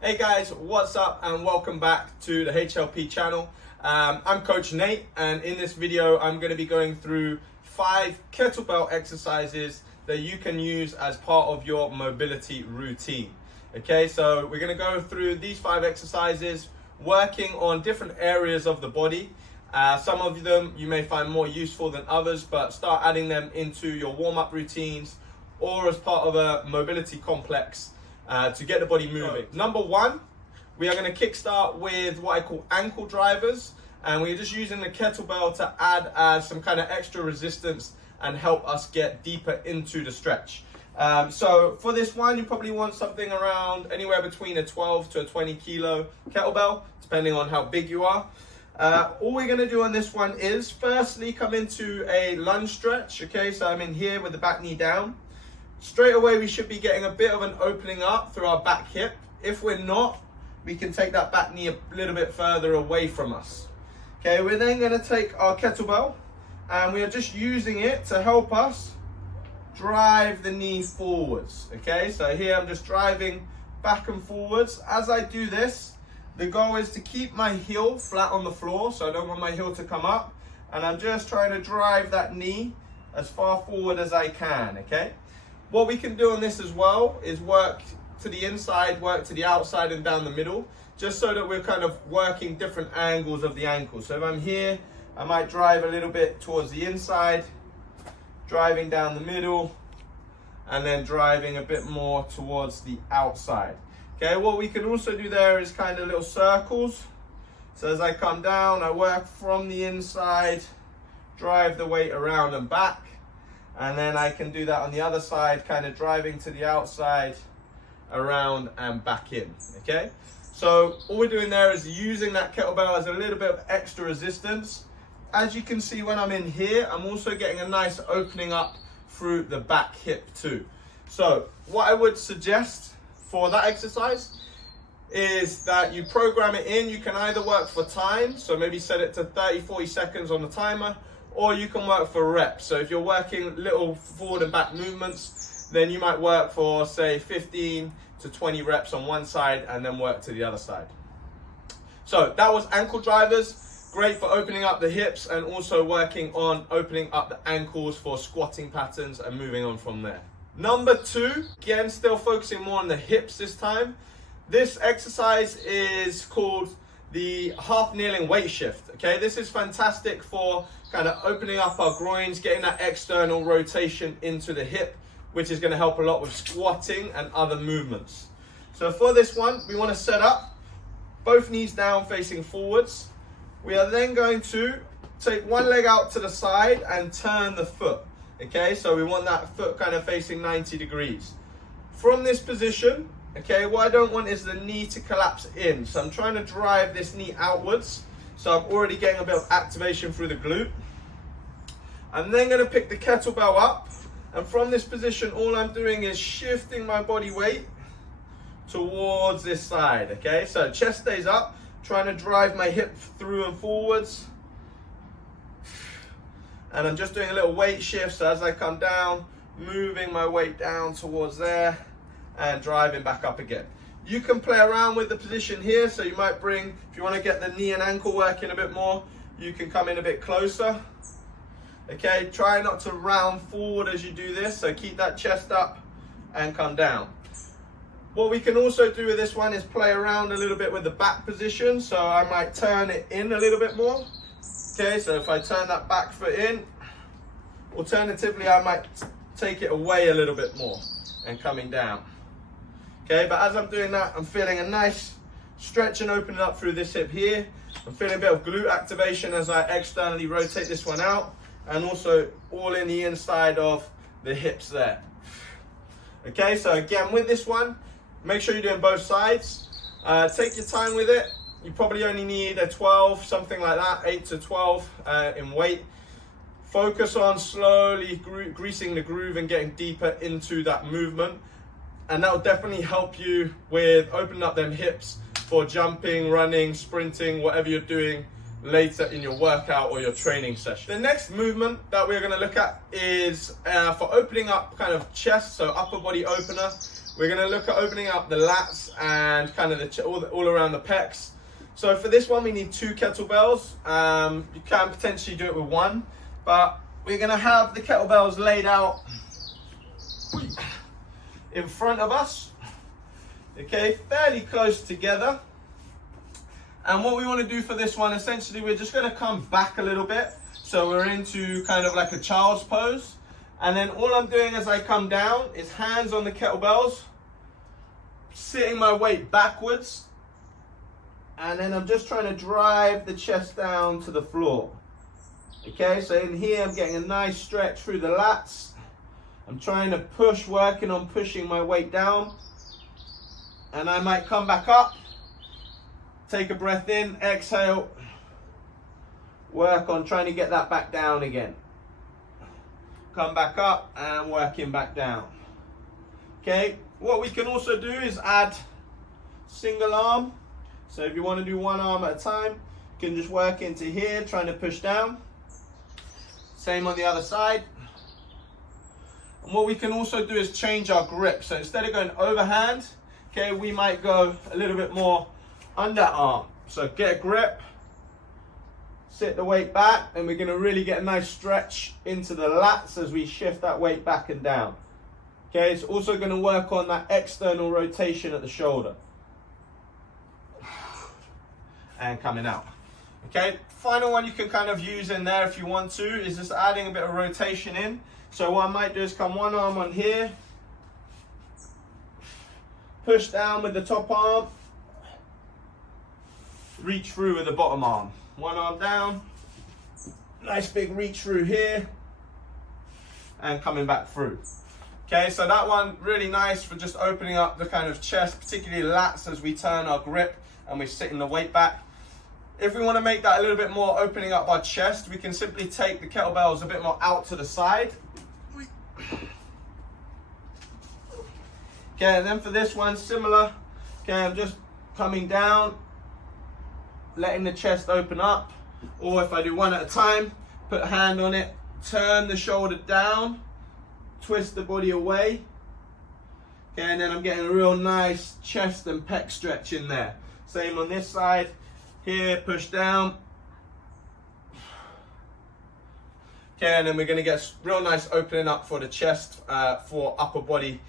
Hey guys, what's up and welcome back to the HLP channel. I'm Coach Nate, and in this video I'm going to be going through 5 kettlebell exercises that you can use as part of your mobility routine. Okay, so we're going to go through these 5 exercises working on different areas of the body. Some of them you may find more useful than others, but start adding them into your warm-up routines or as part of a mobility complex to get the body moving. Number 1, we are going to kickstart with what I call ankle drivers, and we're just using the kettlebell to add as some kind of extra resistance and help us get deeper into the stretch. So for this one, you probably want something around anywhere between a 12 to a 20 kilo kettlebell, depending on how big you are. All we're going to do on this one is firstly come into a lunge stretch. Okay, so I'm in here with the back knee down. Straight away, we should be getting a bit of an opening up through our back hip. If we're not, we can take that back knee a little bit further away from us. Okay, we're then going to take our kettlebell and we are just using it to help us drive the knee forwards. Okay, so here I'm just driving back and forwards. As I do this, the goal is to keep my heel flat on the floor, so I don't want my heel to come up, and I'm just trying to drive that knee as far forward as I can. Okay. What we can do on this as well is work to the inside, work to the outside and down the middle, just so that we're kind of working different angles of the ankle. So if I'm here, I might drive a little bit towards the inside, driving down the middle, and then driving a bit more towards the outside. Okay, what we can also do there is kind of little circles. So as I come down, I work from the inside, drive the weight around and back. And then I can do that on the other side, kind of driving to the outside, around and back in, okay? So all we're doing there is using that kettlebell as a little bit of extra resistance. As you can see, when I'm in here, I'm also getting a nice opening up through the back hip too. So what I would suggest for that exercise is that you program it in. You can either work for time, so maybe set it to 30-40 seconds on the timer, or you can work for reps. So if you're working little forward and back movements, then you might work for, say, 15 to 20 reps on one side and then work to the other side. So that was ankle drivers, great for opening up the hips and also working on opening up the ankles for squatting patterns and moving on from there. Number 2, again, still focusing more on the hips this time. This exercise is called the half kneeling weight shift. Okay, this is fantastic for kind of opening up our groins, getting that external rotation into the hip, which is going to help a lot with squatting and other movements. So for this one, we want to set up both knees down facing forwards. We are then going to take one leg out to the side and turn the foot. Okay, so we want that foot kind of facing 90 degrees. From this position, okay, what I don't want is the knee to collapse in. So I'm trying to drive this knee outwards. So I'm already getting a bit of activation through the glute. I'm then going to pick the kettlebell up. And from this position, all I'm doing is shifting my body weight towards this side. Okay, so chest stays up, trying to drive my hip through and forwards. And I'm just doing a little weight shift. So as I come down, moving my weight down towards there and driving back up again. You can play around with the position here, so you might bring, if you want to get the knee and ankle working a bit more, you can come in a bit closer. Okay, try not to round forward as you do this, so keep that chest up and come down. What we can also do with this one is play around a little bit with the back position, so I might turn it in a little bit more. Okay, so if I turn that back foot in, alternatively I might take it away a little bit more and coming down. Okay, but as I'm doing that, I'm feeling a nice stretch and opening up through this hip here. I'm feeling a bit of glute activation as I externally rotate this one out, and also all in the inside of the hips there. Okay, so again with this one, make sure you're doing both sides. Take your time with it. You probably only need a 12, something like that, 8 to 12 in weight. Focus on slowly greasing the groove and getting deeper into that movement. And that will definitely help you with opening up them hips for jumping, running, sprinting, whatever you're doing later in your workout or your training session. The next movement that we're going to look at is for opening up kind of chest, so upper body opener. We're going to look at opening up the lats and kind of all around the pecs. So for this one, we need 2 kettlebells. You can potentially do it with 1, but we're going to have the kettlebells laid out in front of us, okay, fairly close together. And what we want to do for this one, essentially, we're just going to come back a little bit. So we're into kind of like a child's pose. And then all I'm doing as I come down is hands on the kettlebells, sitting my weight backwards. And then I'm just trying to drive the chest down to the floor. Okay, so in here, I'm getting a nice stretch through the lats. I'm trying to push, working on pushing my weight down. And I might come back up, take a breath in, exhale, work on trying to get that back down again. Come back up and working back down. Okay, what we can also do is add single arm. So if you want to do 1 arm at a time, you can just work into here, trying to push down. Same on the other side. And what we can also do is change our grip. So instead of going overhand, okay, we might go a little bit more underarm. So get a grip, sit the weight back, and we're going to really get a nice stretch into the lats as we shift that weight back and down. Okay, it's also going to work on that external rotation at the shoulder. And coming out. Okay, final one you can kind of use in there if you want to is just adding a bit of rotation in. So what I might do is come 1 arm on here, push down with the top arm, reach through with the bottom arm. 1 arm down, nice big reach through here, and coming back through. Okay, so that one really nice for just opening up the kind of chest, particularly lats as we turn our grip and we're sitting the weight back. If we want to make that a little bit more opening up our chest, we can simply take the kettlebells a bit more out to the side. Okay, and then for this one, similar. Okay, I'm just coming down, letting the chest open up. Or if I do 1 at a time, put a hand on it, turn the shoulder down, twist the body away. Okay, and then I'm getting a real nice chest and pec stretch in there. Same on this side. Here, push down. Okay, and then we're going to get real nice opening up for the chest, for upper body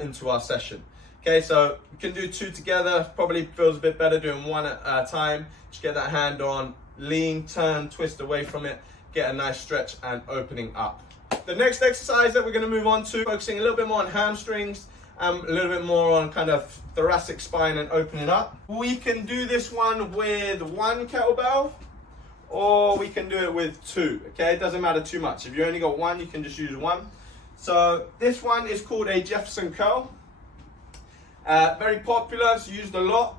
into our session. Okay, so you can do 2 together. Probably feels a bit better doing 1 at a time. Just get that hand on, lean, turn, twist away from it, get a nice stretch and opening up. The next exercise that we're going to move on to, focusing a little bit more on hamstrings, a little bit more on kind of thoracic spine and opening up. We can do this one with 1 kettlebell, or we can do it with 2, okay? It doesn't matter too much. If you only got 1, you can just use 1. So this one is called a Jefferson Curl. Very popular, it's used a lot.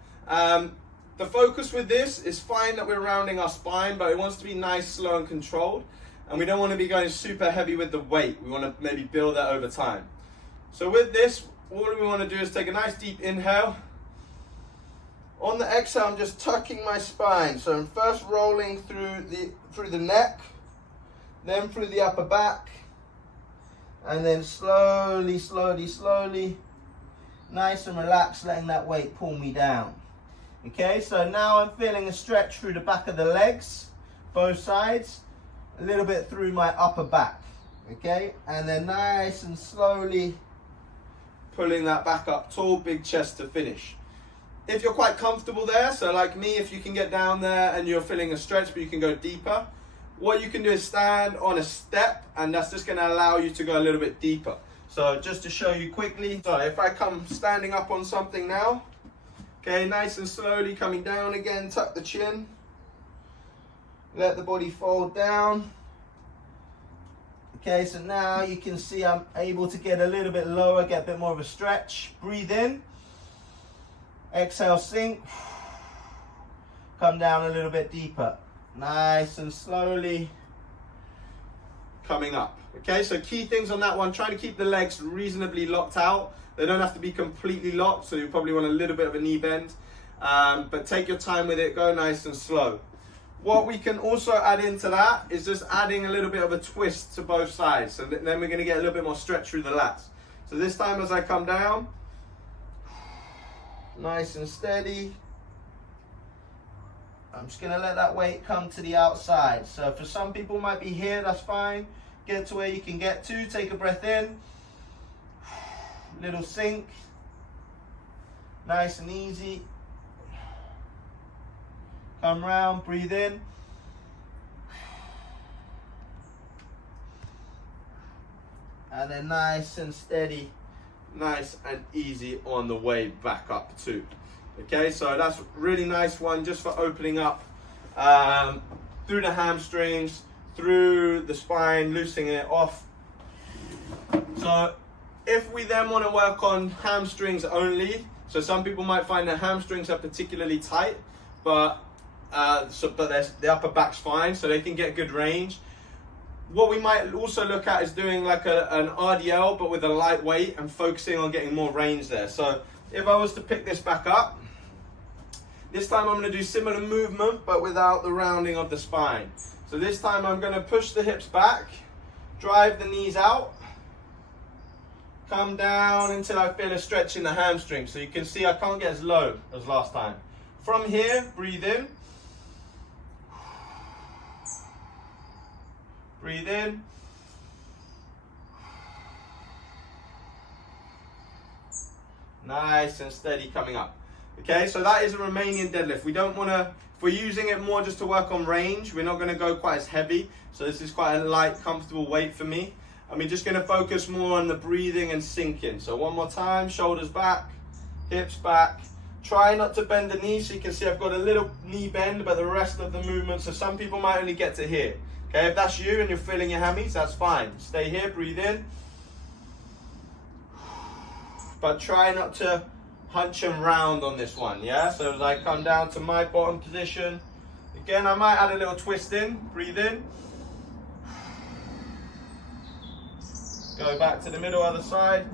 The focus with this is fine that we're rounding our spine, but it wants to be nice, slow and controlled. And we don't want to be going super heavy with the weight. We want to maybe build that over time. So with this, all we want to do is take a nice deep inhale. On the exhale, I'm just tucking my spine. So I'm first rolling through the neck, then through the upper back, and then slowly, nice and relaxed, letting that weight pull me down. Okay, so now I'm feeling a stretch through the back of the legs, both sides, a little bit through my upper back. Okay, and then nice and slowly pulling that back up tall, big chest to finish. If you're quite comfortable there, so like me, if you can get down there and you're feeling a stretch but you can go deeper, what you can do is stand on a step, and that's just going to allow you to go a little bit deeper. So just to show you quickly, so if I come standing up on something now, okay, nice and slowly coming down again, tuck the chin, let the body fold down. Okay, so now you can see I'm able to get a little bit lower, get a bit more of a stretch. Breathe in, exhale, sink, come down a little bit deeper. Nice and slowly coming up. Okay, so key things on that one, trying to keep the legs reasonably locked out. They don't have to be completely locked, so you probably want a little bit of a knee bend. But take your time with it, go nice and slow. What we can also add into that is just adding a little bit of a twist to both sides. So then we're going to get a little bit more stretch through the lats. So this time as I come down, Nice and steady. I'm just gonna let that weight come to the outside. So for some people it might be here, that's fine. Get to where you can get to, take a breath in. Little sink. Nice and easy. Come round, breathe in. And then nice and steady, nice and easy on the way back up too. Okay, so that's a really nice one just for opening up through the hamstrings, through the spine, loosening it off. So if we then want to work on hamstrings only, so some people might find their hamstrings are particularly tight, but the upper back's fine, so they can get good range. What we might also look at is doing like an RDL, but with a light weight and focusing on getting more range there. So if I was to pick this back up, this time I'm going to do similar movement, but without the rounding of the spine. So this time I'm going to push the hips back, drive the knees out, come down until I feel a stretch in the hamstring. So you can see I can't get as low as last time. From here, breathe in. Breathe in. Nice and steady coming up. Okay, so that is a Romanian deadlift. We don't want to, if we're using it more just to work on range, we're not going to go quite as heavy. So this is quite a light, comfortable weight for me. And we're just going to focus more on the breathing and sinking. So one more time, shoulders back, hips back. Try not to bend the knees. So you can see I've got a little knee bend, but the rest of the movement, so some people might only get to here. Okay, if that's you and you're feeling your hammies, that's fine. Stay here, breathe in. But try not to hunch and round on this one, yeah? So as I come down to my bottom position, again, I might add a little twist in, breathe in. Go back to the middle, other side.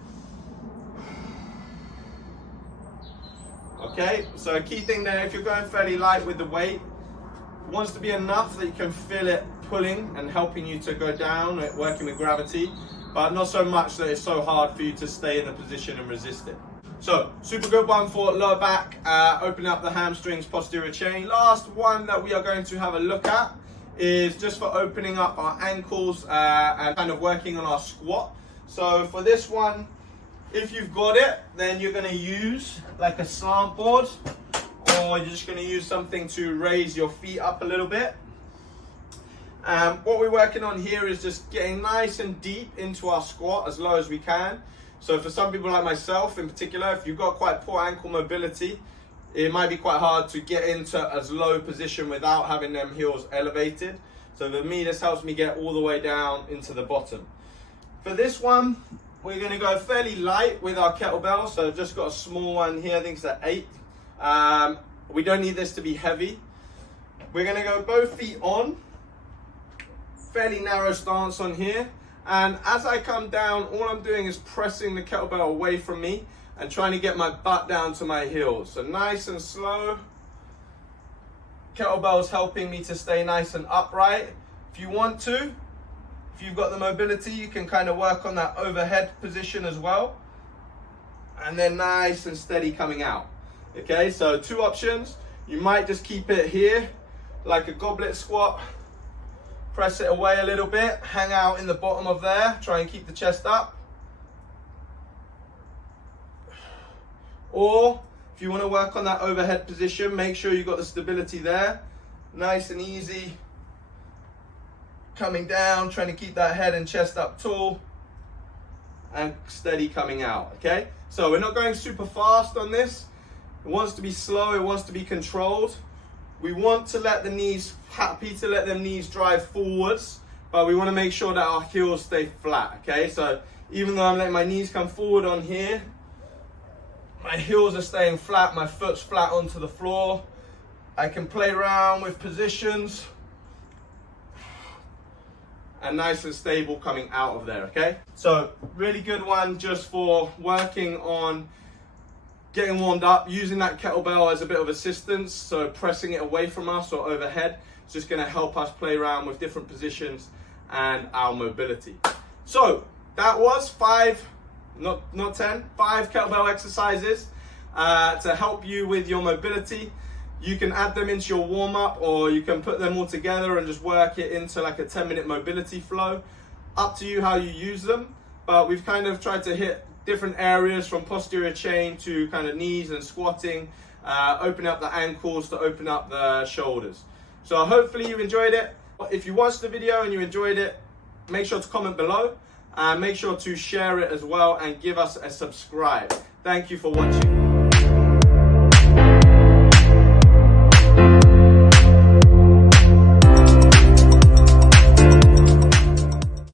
Okay, so a key thing there, if you're going fairly light with the weight, it wants to be enough that you can feel it pulling and helping you to go down, working with gravity, but not so much that it's so hard for you to stay in the position and resist it. So, super good one for lower back, opening up the hamstrings, posterior chain. Last one that we are going to have a look at is just for opening up our ankles and kind of working on our squat. So for this one, if you've got it, then you're going to use like a slant board, or you're just going to use something to raise your feet up a little bit. What we're working on here is just getting nice and deep into our squat as low as we can. So for some people like myself in particular, if you've got quite poor ankle mobility, it might be quite hard to get into as low position without having them heels elevated. So for me, this helps me get all the way down into the bottom. For this one, we're going to go fairly light with our kettlebell. So I've just got a small one here, I think it's at 8. We don't need this to be heavy. We're going to go both feet on, fairly narrow stance on here. And as I come down, all I'm doing is pressing the kettlebell away from me and trying to get my butt down to my heels. So nice and slow. Kettlebell's helping me to stay nice and upright. If you want to, if you've got the mobility, you can kind of work on that overhead position as well. And then nice and steady coming out. Okay, so 2 options. You might just keep it here, like a goblet squat. Press it away a little bit, hang out in the bottom of there, try and keep the chest up. Or if you want to work on that overhead position, make sure you've got the stability there. Nice and easy. Coming down, trying to keep that head and chest up tall. And steady coming out, okay? So we're not going super fast on this. It wants to be slow, it wants to be controlled. We want to let the knees, happy to let them knees drive forwards, but we want to make sure that our heels stay flat, okay? So even though I'm letting my knees come forward on here, my heels are staying flat, my foot's flat onto the floor. I can play around with positions and nice and stable coming out of there, okay? So really good one just for working on getting warmed up, using that kettlebell as a bit of assistance, so pressing it away from us or overhead. It's just going to help us play around with different positions and our mobility. So that was 5 kettlebell exercises. to help you with your mobility. You can add them into your warm-up, or you can put them all together and just work it into like a 10-minute mobility flow. Up to you how you use them, but we've kind of tried to hit different areas from posterior chain to kind of knees and squatting, opening up the ankles to open up the shoulders. So hopefully you enjoyed it. If you watched the video and you enjoyed it, make sure to comment below and make sure to share it as well and give us a subscribe. Thank you for watching.